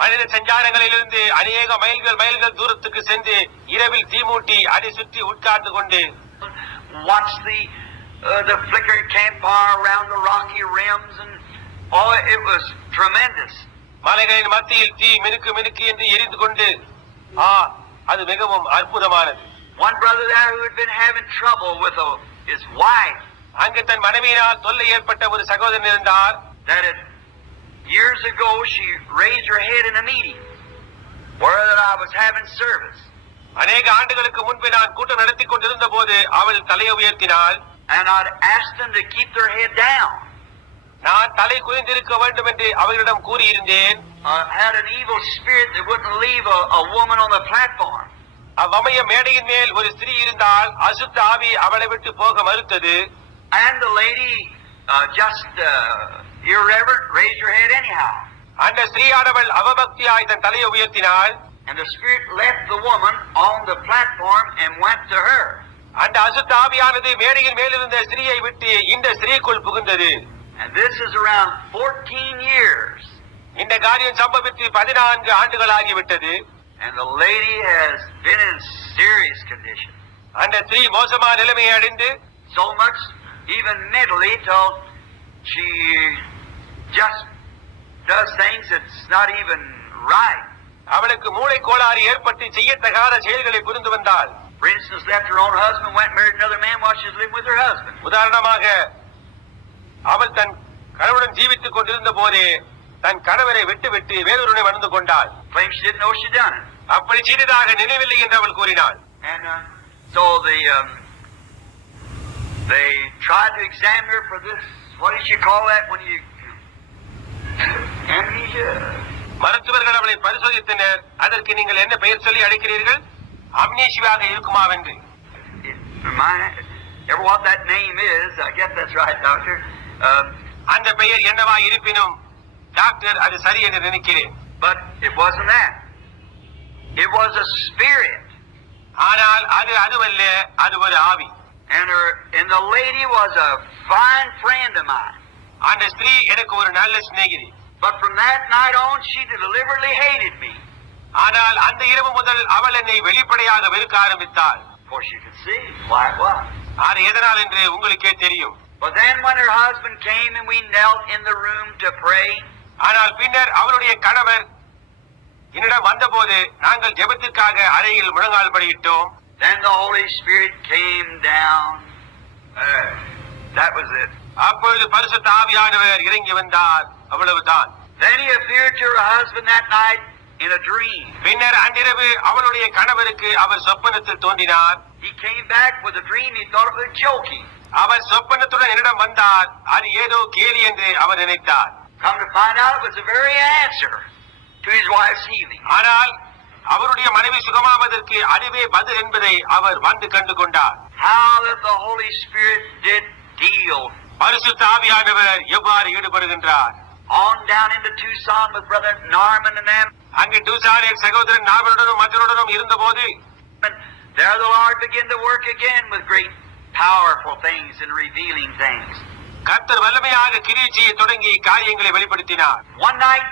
மனித சஞ்சாரங்களிலிருந்து அநேக மைல்கள் தூரத்துக்கு சென்று இரவில் தீமூட்டி அதை சுற்றி உட்கார்ந்து கொண்டு watch the flickering campfire around the rocky rims, and it was tremendous. மலைகளின் மத்தியில் தீ மினுக்கு என்று எரிந்து கொண்டு அது மிகவும் அற்புதமானது. One brother there who had been having trouble with his wife, அங்கு தன் மனைவியினால் தொல்லை ஏற்பட்ட ஒரு சகோதரன் இருந்தார். that years ago she raised her head in a meeting where I was having service. அநேக ஆண்டுகளுக்கு முன்பு நான் கூட்டம் நடத்தி கொண்டிருந்த போது அவள் தலையை உயர்த்தினாள். And I'd asked them to keep their head down. நான் தலை குனிந்திருக்க வேண்டும் என்று அவர்களிடம் கூறியிருந்தேன். Had an evil spirit that wouldn't leave a woman on the platform. அவ்வமய மேடையின் மேல் ஒரு ஸ்திரீ இருந்தால் அசுத்த ஆவி அவளை விட்டு போக மறுத்தது. And the lady just irreverent raised her head anyhow. அந்த ஸ்திரீயானவள் அவபக்தியாய் தன் தலையை உயர்த்தினாள். And the spirit left the woman on the platform and went to her. அந்த அசுத்த ஆவியானது மேடையின் மேலிருந்த ஸ்திரீயை விட்டு இந்த ஸ்திரீக்குள் புகுந்தது. And this is around 14 years. இந்த காரியம் சம்பவித்து 14 ஆண்டுகள் ஆகிவிட்டது. And the lady has been in serious condition. அந்த ஸ்திரீ மோசமான நிலைமையை அடைந்து so much even mentally till she just does things that's not even right. அவளுக்கு மூளை கோளாறு ஏற்பட்டு செய்யத்தகாத செயல்களை புரிந்து வந்தாள். For instance, left her own husband, went and married another man while she was living with her husband. உதாரணமாக அவள் தன் கணவனுடன் ஜீவித்துக் கொண்டிருந்த போதே தன் கணவரை விட்டு வேறொருவனை மணந்து கொண்டாள். Claimed she didn't know she done it. அப்படி செய்ததாக நினைவில்லை என்று அவள் கூறினாள். And so they tried to examine her for this. What did you call that when you amnesia? மருத்துவர்கள் அவளை பரிசோதித்தனர். அதற்கு நீங்கள் என்ன பெயர் சொல்லி அழைக்கிறீர்கள்? அம்னீசியாவாக இருக்குமாவென்று. Ever what that name is? I guess that's right, doctor. அந்த பெயர் என்னவா இருப்பினும் டாக்டர் அது சரி என்று நினைக்கிறேன். But it wasn't that. It was a spirit. ஆனால் அதுவல்ல, அது ஒரு ஆவி. And the lady was a fine friend of mine. அந்த ஸ்திரீ எனக்கு ஒரு நல்ல சிநேகிதி. But from that night on she deliberately hated me. ஆனால் அந்த இரவு முதல் அவள் என்னை வெளிப்படையாக வெறுக்க ஆரம்பித்தாள். Of course you could see why it was. அது எதனால் என்று உங்களுக்கே தெரியும். But then when her husband came and we knelt in the room to pray. ஆனால் பின்னர் அவளுடைய கணவர் என்னிடம் வந்தபோது நாங்கள் ஜெபத்திற்காக அறையில் முழங்கால் படியிட்டோம். Then the Holy Spirit came down. That was it. அப்பொழுது பரிசுத்த ஆவியானவர் இறங்கி வந்தார். அவ்வளவுதான். Then he appeared to her husband that night in a dream. பின்னர் அன்றிரவு அவளுடைய கணவருக்கு அவர் சொப்பனத்தில் தோன்றினார். He came back with a dream. He thought it was joking. அவர் சொப்பனத்துடன் என்னிடம் வந்தார். அது ஏதோ கேலி என்று அவர் நினைத்தார். Come to find out, it was the very answer to his wife's healing. ஆனால் அவருடைய மனைவி சுகமாவதற்கு அதுவே பதில் என்பதை அவர் வந்து கண்டு கொண்டார். How that the Holy Spirit did deal. பரிசுத்த ஆவியானவர் எவ்வாறு ஈடுபடுகின்றார். On down into Tucson with Brother Norman and them. அங்கே டூசானில் சகோதரன் நார்மனுடனும் மற்றவருடனும் இருந்தபோது there the Lord began to work again with great powerful things and revealing things. கர்த்தர் வல்லமையாக கிரியை செய்ய தொடங்கி காரியங்களை வெளிப்படுத்தினார். One night